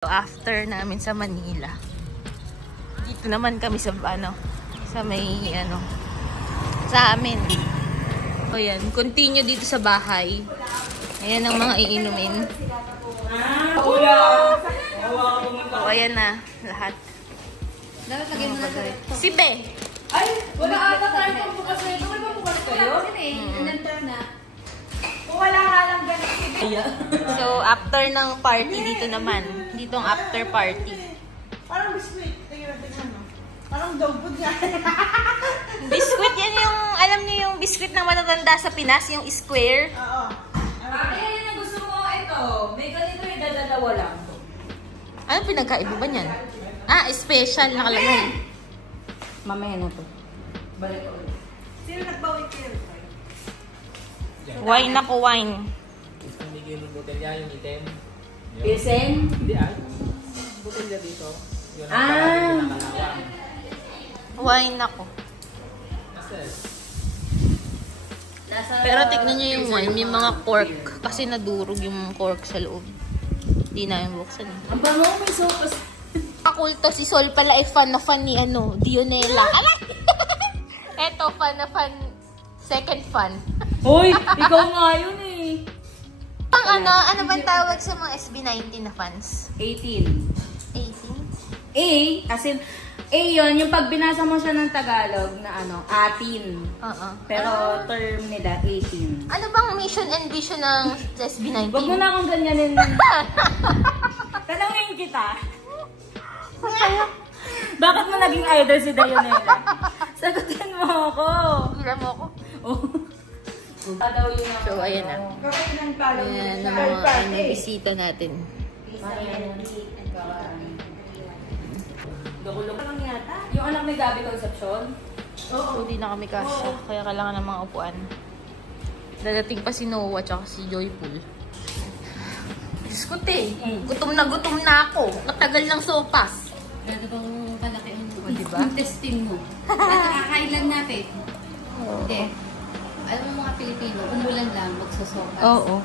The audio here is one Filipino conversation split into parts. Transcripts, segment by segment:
After namin sa Manila, dito naman kami sa sa may sa amin. O yan, continue dito sa bahay. Ayan ang mga iinumin. O ayan na lahat. Dapat lagay mo na si Be. Ay, wala ata tayo pang bukas na ito. May bukas kayo? Nandiyan na. Kung wala nga lang ganit si Be. So, after ng party dito naman. Dito ang after party. Parang biskuit. Tingnan mo. Parang dog food yan. Biskuit yan yung, alam niyo yung biskuit ng matatanda sa Pinas, yung square. Oo. Ay, yan ang gusto mo ito. May ganito yung dadalawa lang. Ano pinagkaiba ba niyan? Ah, special nakalagay. Mamaya na to. Balik ko ulit. Sino nagbawin kayo? Wine ako, wine. Isang bigay ng botelya yung item. Pilsen? Hindi ay. Botelya dito. Yun ang Ah. palagi pinakalawang. Wine ako. Pero tignan nyo yung wine, may mga cork. Kasi nadurog yung cork sa loob. Hindi namin buksan. Ang bango, may sopas. Kakulto, si Sol pala ay fan na fan ni Dionela. Alay! Eto, fan na fan. Second fan. Hoy, ikaw nga yun eh. Ang ano bang tawag sa mga SB19 na fans? 18. 18? A, kasi A yun, yung pag binasa mo siya ng Tagalog na atin. Oo. Pero term nila, 18. Ano bang mission and vision ng SB19? Huwag mo na akong ganyanin. Tanongin kita. Bakit mo naging idol si Dionela? Sagutin mo ako. Hila mo ako. Oh. So, ayan na. Kapag ng palo. Ayan na mga bisita natin. Yung anak ni Gabby Concepcion? So, di na kami kasya. Kaya kailangan ng mga upuan. Dadating pa si Noah at si Joyful. Diyos ko, te. Gutom na ako. Natagal ng sopas. Gano'n bang kalaki mo? Diba? Testing mo. Nakakain lang natin. Hindi. Alam mo mga Pilipino, umulan lang, magsasokas. Oo.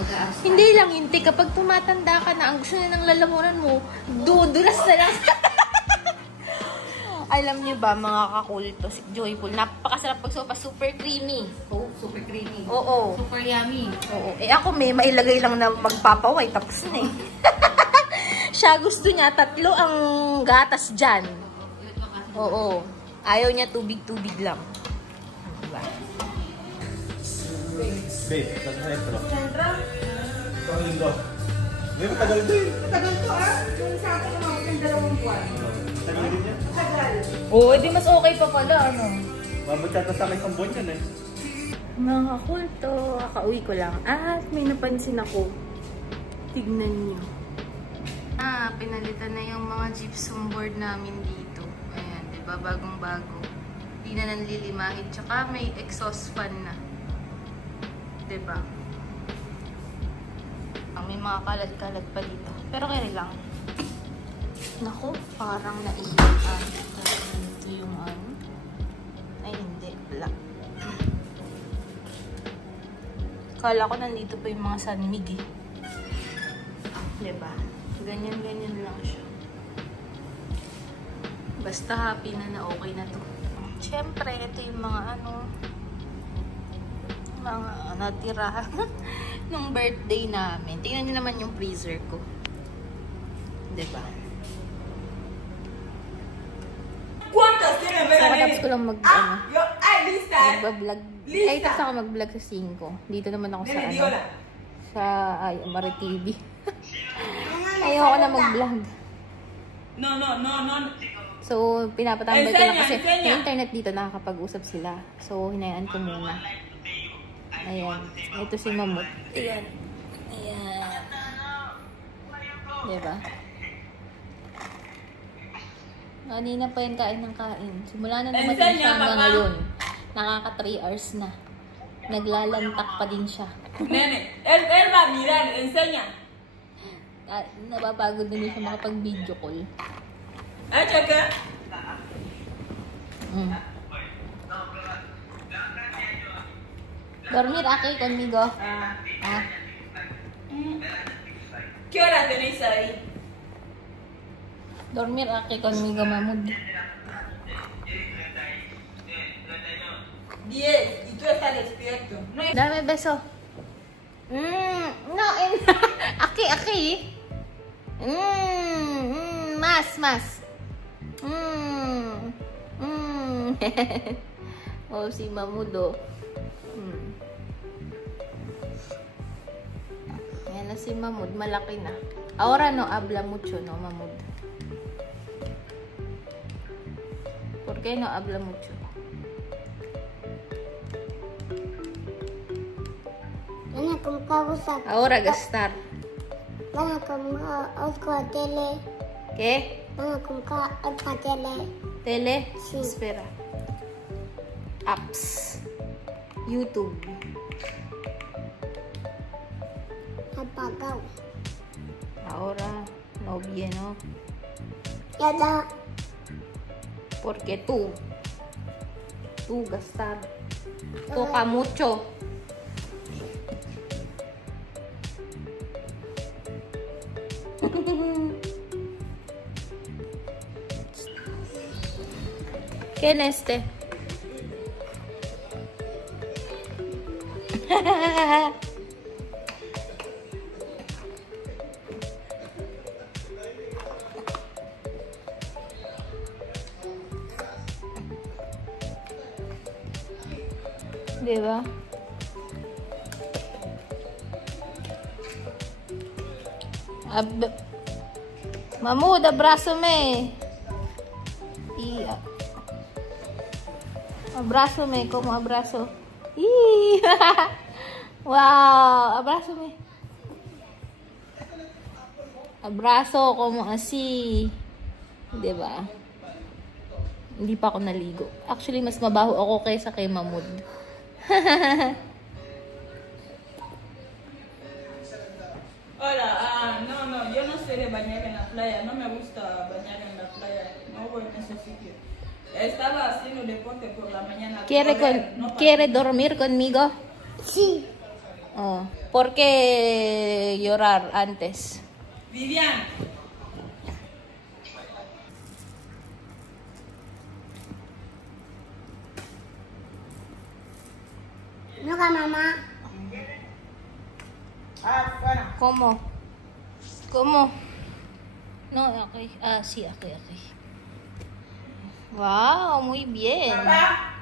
Mag-aas. Hindi lang yun, te. Kapag tumatanda ka na, ang gusto na ng lalamunan mo, dudulas na lang. Alam niyo ba, mga kakulto, si Joyful, napakasarap pag sopas, super creamy. Oh, super creamy. Oo. Super yummy. Oo. Eh ako may mailagay lang na magpapaway, tapos na eh. Siya gusto niya, 3 ang gatas dyan. Oo. Ayaw niya tubig-tubig lang. Diba? Babe, sa sentro. Sandra? Ito ang linggo. May matagal din. Matagal to Yung sa akin naman ng 2 buwan. Matagal din yan. Matagal. Oo, di mas okay pa pala, Mabutsata sa akin isang buwan yan eh. Mga kulto, kakauwi ko lang. At may napansin ako. Tignan niyo. Pinalitan na yung mga gypsum board namin dito. Ayan, diba? Bagong-bago. Hindi na nanlilimahid. Tsaka may exhaust fan na. Diba? May mga kalat-kalat pa dito. Pero kaya lang. Naku, parang naihiyan. Ito yung ay, hindi. Black. Kala ko nandito pa yung mga sanmig eh. Diba? Ganyan-ganyan lang siya. Basta happy na okay na to. Siyempre, ito yung mga mga natira nung birthday namin. Tingnan niyo naman yung freezer ko. Diba? So, katapos ko lang mag-vlog. Ay, tapos ako mag-vlog sa 5. Dito naman ako sa Mari TV. Ayoko na mag-vlog. No. So, pinapatambay ko lang kasi may internet dito, nakakapag-usap sila. So, hinayaan ko muna. Ayan. Ito si Mamut. Ayan. Diba? Kanina pa yan kain ng kain. Simula na dumating siya hanggang ngayon. Nakaka 3 hours na. Naglalantak pa din siya. Nene, él va a mirar, enseña. Napapagod na siya makapag-video call. Ah, checa. Dormir aquí conmigo. ¿Qué hora tenéis ahí? Dormir aquí conmigo, Mahmoud. 10 y tú estás despierto. No es... Dame beso. No, aquí. Más. Oh, si Mahmoud, oh. Ayan na si Mahmoud, malaki na. Ahora no habla mucho, no, Mahmoud? ¿Por qué no habla mucho? Mana kumkausap. Ahora gastar. Mana kumkausap tele. ¿Qué? Mana kumkausap tele. Tele? Sí. Espera. Apps. YouTube. Apagaw. Ahora no viene, ¿no? Yada. Porque tú gastar. Toca mucho. ¿Quién es este? Diba? Mahmoud, abrázame. Abrázame, como abrazo. Wow, abrázame. Abrazo, como así. Diba? Hindi pa ako naligo. Actually, mas mabaho ako kaysa kay Mahmoud. Hola, no, yo no sé de bañar en la playa, no me gusta bañar en la playa, no voy a ese sitio. Estaba haciendo deporte por la mañana. ¿Quiere dormir conmigo? Sí. Oh, ¿por qué llorar antes? Vivian. No ka mama. Bueno. ¿Cómo? No, okay. Sí, okay. Wow, muy bien. Papá.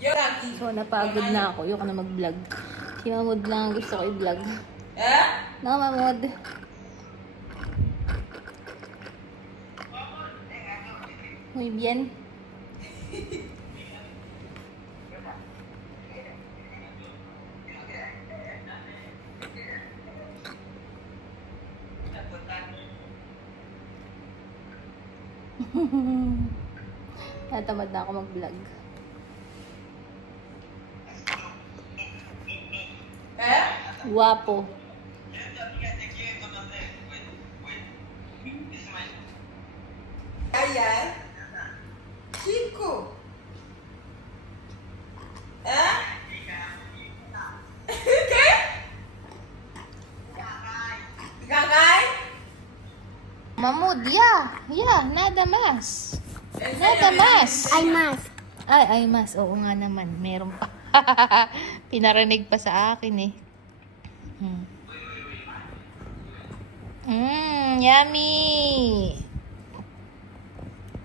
Yo aquí. So, napagod na ako. Ayoko na mag-vlog. Si Mahmoud lang ang gusto ko i-vlog. No, Mahmoud. Muy bien. Natamad na ako mag-vlog. Guwapo. Ayan. Chico. ¿Qué? Gagay? Mahmoud, yeah, nada más. Nada más. Ay mas. Ay, mas. Oo nga naman. Meron pa. Pinarinig pa sa akin eh. Yummy.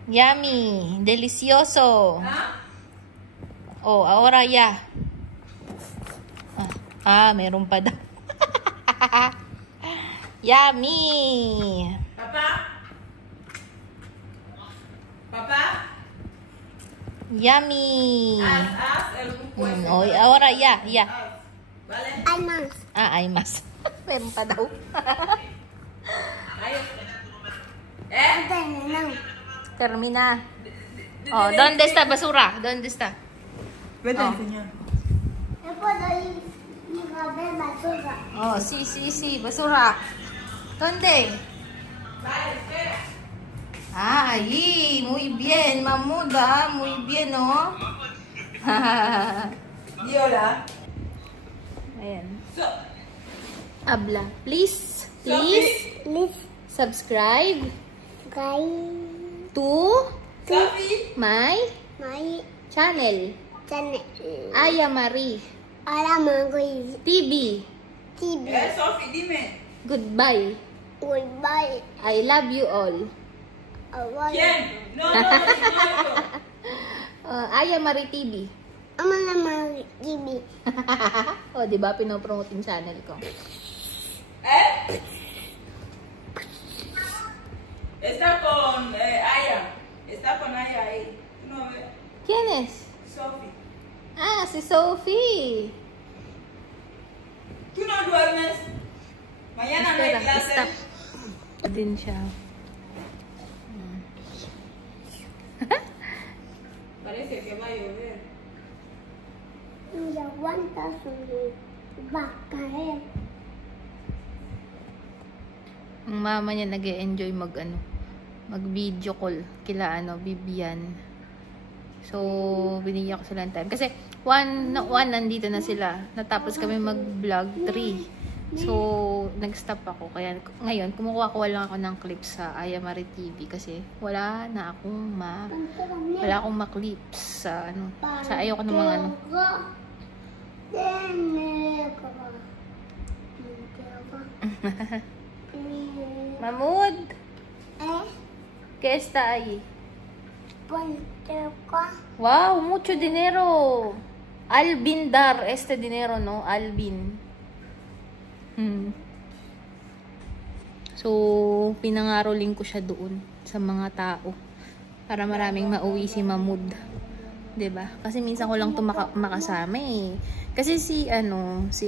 Yummy. Delicioso. Oh, ahora ya. Meron pa daw. Yummy. Papá. Yummy. Haz el request. Ahora ya. ¿Vale? Ay mas. Ay mas. Meron pa daw. Ahí está. Ate nang. Termina. Oh, ¿dónde está basura? ¿Dónde está? Vete a enseñar. No puedo ir. Ni ver basura. Oh, sí, basura. ¿Dónde? Ahí, muy bien, Mahmuda, muy bien, ¿no? Y ahora. Ayan. So, Habla, please. Please. subscribe Guys, to Sophie. my my channel, channel. Aya Marie Alam mo TV. TV. Sophie, dime. Goodbye. Goodbye. I love you all. ¿Quién? No, no, no. Aya Marie TV. Ama naman TV. O, di ba? Pinopromote yung channel ko. Está con Aya. Está con Aya ahí. No, ¿Quién es? Sophie. Ah, si Sophie. ¿Tú no duermes? Mañana no hay Espera, clase. stop. Din siya. Parece que va a llover. Hindi aguanta su baka eh. Ang mama niya nag-e-enjoy mag-video call kila Bibian. So, binigyan ko sila ng time. Kasi, one nandito na sila. Natapos kami mag-vlog 3. So, nag-stop ako. Kaya, ngayon, kumukuha lang ako ng clips sa Aya Marie TV. Kasi, wala akong ma-clips sa sa ayoko ng mga Mahmoud, ¿qué está ahí? Punta ko. Wow, mucho dinero. Alvin dar este dinero, no? Alvin. So, pinangaroling ko siya doon sa mga tao para maraming mauwi si Mahmoud. 'Di ba? Kasi minsan ko lang makasama eh. Kasi si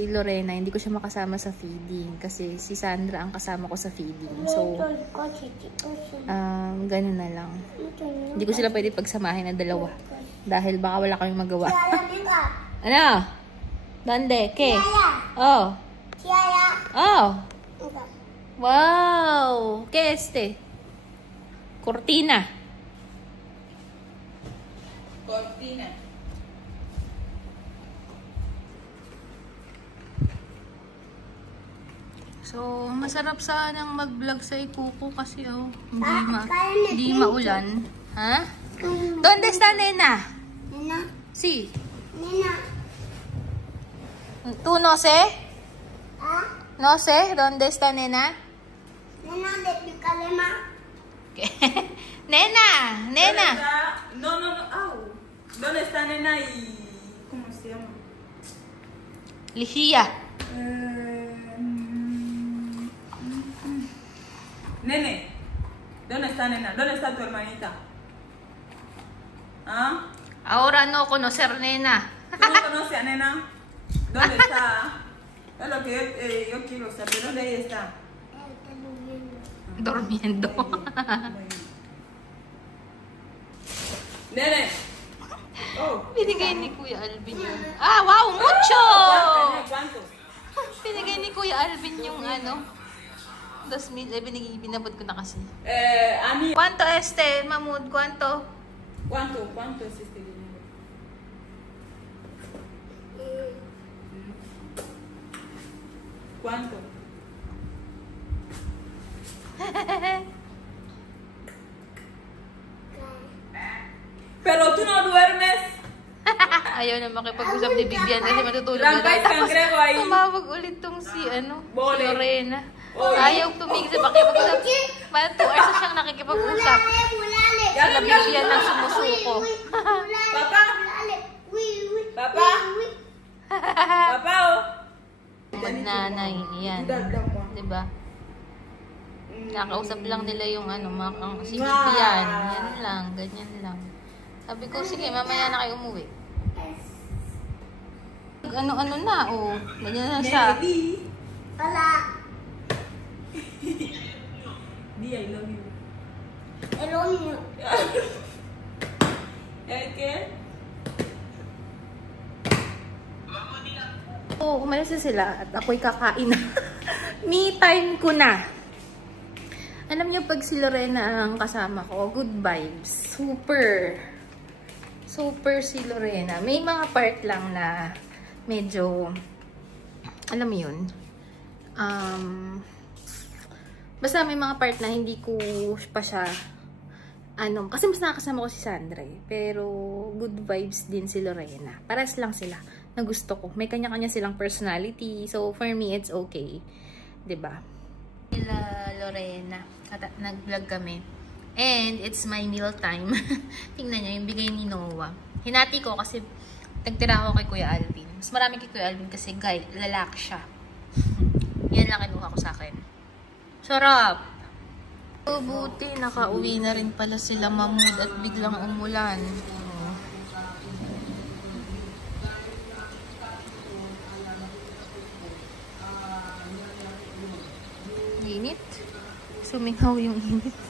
Lorena, hindi ko siya makasama sa feeding kasi si Sandra ang kasama ko sa feeding. So, ganun na lang. Hindi ko sila pwede pagsamahin na dalawa dahil baka wala kaming magawa. Ano? Dande, ke? Oh. Oh. Wow. ¿Qué Cortina. Cortina. So, masarap sanang mag-vlog sa Ikuko kasi hindi maulan. Ha? ¿Dónde está Nena? Nena, Sí. nena. ¿Tú no sé? Ah, No sé. ¿Dónde está Nena? nena de Picalema. ¿Qué? Nena. Nena. ¿Dónde está? No. Au. ¿Dónde está Nena y cómo se llama? Ligia. Nene. ¿Dónde está Nena? ¿Dónde está tu hermanita? ¿Ah? Ahora no conocer Nena. ¿Tú no conoces a Nena? ¿Dónde está? Es lo que yo quiero saber. ¿Dónde ella está? Durmiendo. Nene. Oh. Binigay ni Kuya Alvin yun. Ah, wow! Mucho! ¿Cuántos? Binigay ni Kuya Alvin yung 2,000. Binabot ko na kasi. A mí. ¿Cuánto Mahmoud? ¿Cuánto? ¿Cuánto es este dinero? ¿Cuánto? Pero tú no duermes. Ayaw na makipag-usap ni Bibian kasi matutulog Rampay na. Tapos Cangrejo ahí. tumawag ulit tong si Bole. Lorena. Oy. Ayaw tumigil sa pakipag-usap. Parang 2 hours na siyang nakikipag-usap. Ya Sila lo Bibian vio. ang sumusuko. Papá. Papá. Papá, oh. Magnanay. Yan. Diba? Nakausap lang nila yung si Bibian. Yan lang. Ganyan lang. Sabi ko, sige, mamaya na kayo umuwi. Ano na, oh. Ganyan na siya. Di, Hola. I love you. El uno. ¿Qué? Oh, umalis na sila at ako'y kakain na. Me time ko na. Alam niyo, pag si Lorena ang kasama ko, good vibes. Super si Lorena. May mga part lang na medyo, alam mo yun, Basta may mga part na hindi ko pa siya, kasi mas nakakasama ko si Sandra eh. Pero good vibes din si Lorena. Paras lang sila na gusto ko. May kanya-kanya silang personality. So, for me, it's okay. 'Di ba? Sila Lorena. Nag-vlog kami. And it's my meal time. Tingnan nyo, yung bigay ni Noah. Hinati ko kasi nagtira ako kay Kuya Alvin. Mas marami kay Kuya Alvin kasi lalaki siya. Yan lang kinuha ko sa akin. Sarap! So, buti, nakauwi na rin pala sila Mahmoud at biglang umulan. Init. Sumingaw yung init.